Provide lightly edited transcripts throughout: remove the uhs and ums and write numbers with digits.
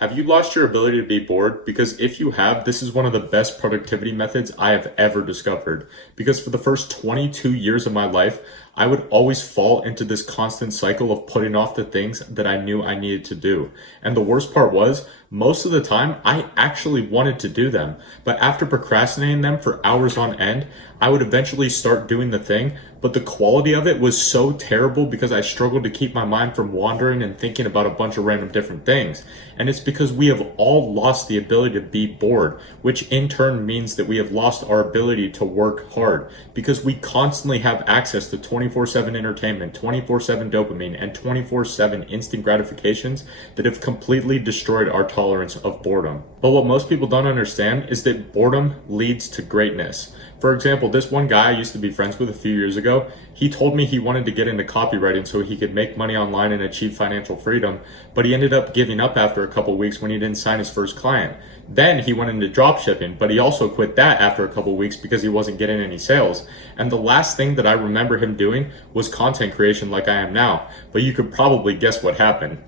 Have you lost your ability to be bored? Because if you have, this is one of the best productivity methods I have ever discovered. Because for the first 22 years of my life, I would always fall into this constant cycle of putting off the things that I knew I needed to do. And the worst part was, most of the time, I actually wanted to do them. But after procrastinating them for hours on end, I would eventually start doing the thing, but the quality of it was so terrible because I struggled to keep my mind from wandering and thinking about a bunch of random different things. And it's because we have all lost the ability to be bored, which in turn means that we have lost our ability to work hard because we constantly have access to 24/7 entertainment, 24/7 dopamine, and 24/7 instant gratifications that have completely destroyed our tolerance of boredom. But what most people don't understand is that boredom leads to greatness. For example, this one guy I used to be friends with a few years ago, he told me he wanted to get into copywriting so he could make money online and achieve financial freedom, but he ended up giving up after a couple weeks when he didn't sign his first client. Then he went into dropshipping, but he also quit that after a couple weeks because he wasn't getting any sales. And the last thing that I remember him doing was content creation like I am now, but you could probably guess what happened.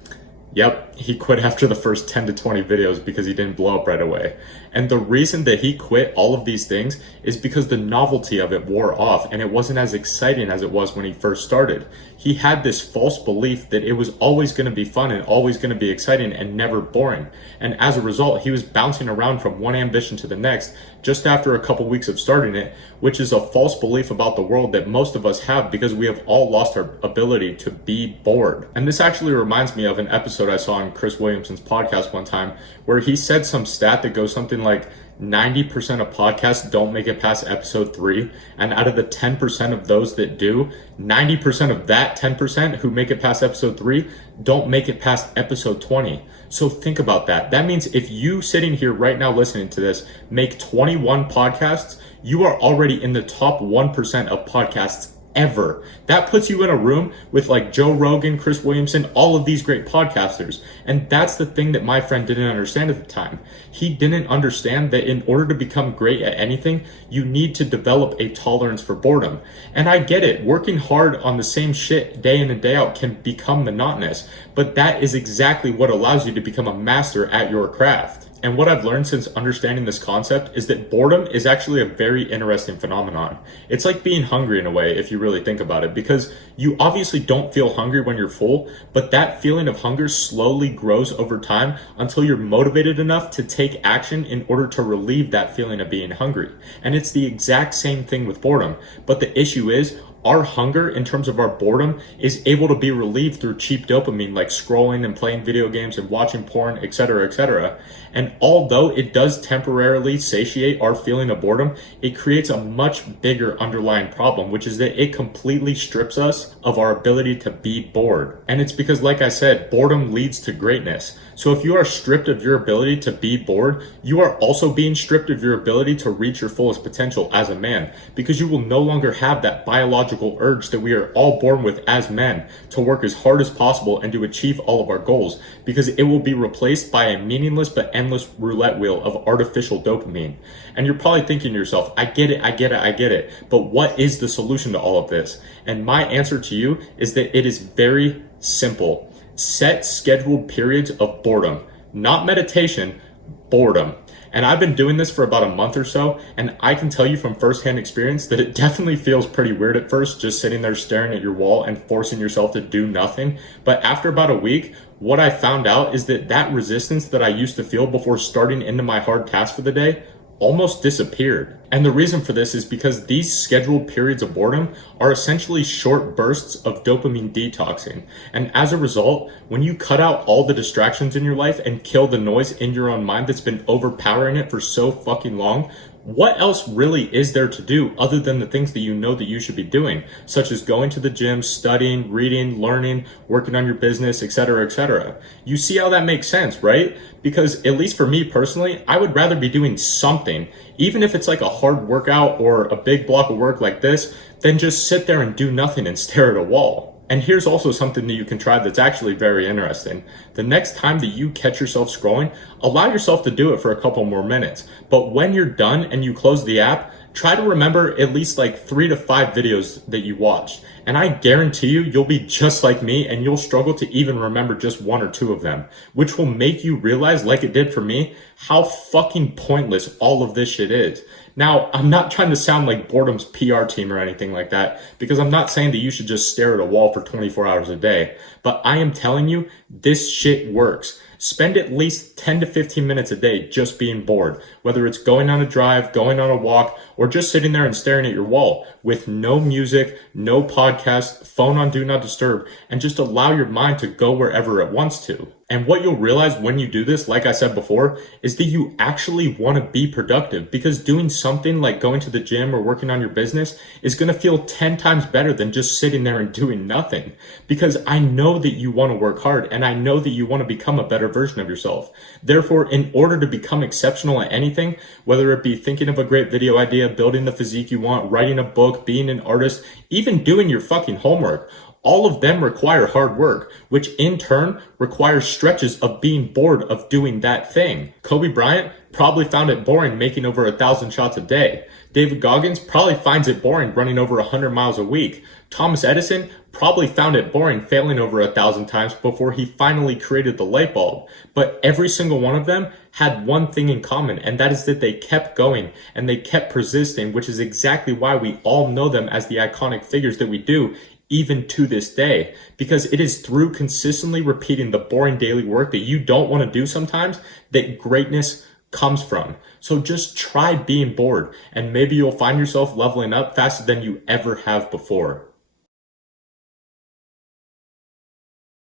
Yep, he quit after the first 10 to 20 videos because he didn't blow up right away. And the reason that he quit all of these things is because the novelty of it wore off and it wasn't as exciting as it was when he first started. He had this false belief that it was always going to be fun and always going to be exciting and never boring. And as a result, he was bouncing around from one ambition to the next just after a couple weeks of starting it, which is a false belief about the world that most of us have because we have all lost our ability to be bored. And this actually reminds me of an episode I saw on Chris Williamson's podcast one time where he said some stat that goes something like 90% of podcasts don't make it past episode 3, and out of the 10% of those that do, 90% of that 10% who make it past episode 3 don't make it past episode 20. So think about that. That means if you sitting here right now listening to this make 21 podcasts, you are already in the top 1% of podcasts ever. That puts you in a room with like Joe Rogan, Chris Williamson, all of these great podcasters. And that's the thing that my friend didn't understand at the time. He didn't understand that in order to become great at anything, you need to develop a tolerance for boredom. And I get it. Working hard on the same shit day in and day out can become monotonous, but that is exactly what allows you to become a master at your craft. And what I've learned since understanding this concept is that boredom is actually a very interesting phenomenon. It's like being hungry in a way, if you really think about it, because you obviously don't feel hungry when you're full, but that feeling of hunger slowly grows over time until you're motivated enough to take action in order to relieve that feeling of being hungry. And it's the exact same thing with boredom. But the issue is, our hunger in terms of our boredom is able to be relieved through cheap dopamine like scrolling and playing video games and watching porn, etc., etc. And although it does temporarily satiate our feeling of boredom, it creates a much bigger underlying problem, which is that it completely strips us of our ability to be bored. And it's because, like I said, boredom leads to greatness. So if you are stripped of your ability to be bored, you are also being stripped of your ability to reach your fullest potential as a man, because you will no longer have that biological urge that we are all born with as men to work as hard as possible and to achieve all of our goals, because it will be replaced by a meaningless but endless roulette wheel of artificial dopamine. And you're probably thinking to yourself, I get it, but what is the solution to all of this? And my answer to you is that it is very simple. Set scheduled periods of boredom, not meditation, boredom. And I've been doing this for about a month or so, and I can tell you from firsthand experience that it definitely feels pretty weird at first, just sitting there staring at your wall and forcing yourself to do nothing. But after about a week, what I found out is that that resistance that I used to feel before starting into my hard task for the day almost disappeared. And the reason for this is because these scheduled periods of boredom are essentially short bursts of dopamine detoxing. And as a result, when you cut out all the distractions in your life and kill the noise in your own mind that's been overpowering it for so fucking long, what else really is there to do other than the things that you know that you should be doing, such as going to the gym, studying, reading, learning, working on your business, etc., etc. You see how that makes sense, right? Because at least for me personally, I would rather be doing something, even if it's like a hard workout or a big block of work like this, than just sit there and do nothing and stare at a wall. And here's also something that you can try that's actually very interesting. The next time that you catch yourself scrolling, allow yourself to do it for a couple more minutes. But when you're done and you close the app, try to remember at least like 3 to 5 videos that you watched. And I guarantee you'll be just like me and you'll struggle to even remember just 1 or 2 of them, which will make you realize, like it did for me, how fucking pointless all of this shit is. Now, I'm not trying to sound like Boredom's PR team or anything like that, because I'm not saying that you should just stare at a wall for 24 hours a day, but I am telling you, this shit works. Spend at least 10 to 15 minutes a day just being bored, whether it's going on a drive, going on a walk, or just sitting there and staring at your wall with no music, no podcast, phone on do not disturb, and just allow your mind to go wherever it wants to. And what you'll realize when you do this, like I said before, is that you actually want to be productive, because doing something like going to the gym or working on your business is going to feel 10 times better than just sitting there and doing nothing. Because I know that you want to work hard and I know that you want to become a better version of yourself. Therefore, in order to become exceptional at anything, whether it be thinking of a great video idea, building the physique you want, writing a book, being an artist, even doing your fucking homework, all of them require hard work, which in turn requires stretches of being bored of doing that thing. Kobe Bryant probably found it boring making over 1,000 shots a day. David Goggins probably finds it boring running over 100 miles a week. Thomas Edison probably found it boring failing over 1,000 times before he finally created the light bulb. But every single one of them had one thing in common, and that is that they kept going and they kept persisting, which is exactly why we all know them as the iconic figures that we do, even to this day, because it is through consistently repeating the boring daily work that you don't want to do sometimes that greatness comes from. So just try being bored, and maybe you'll find yourself leveling up faster than you ever have before.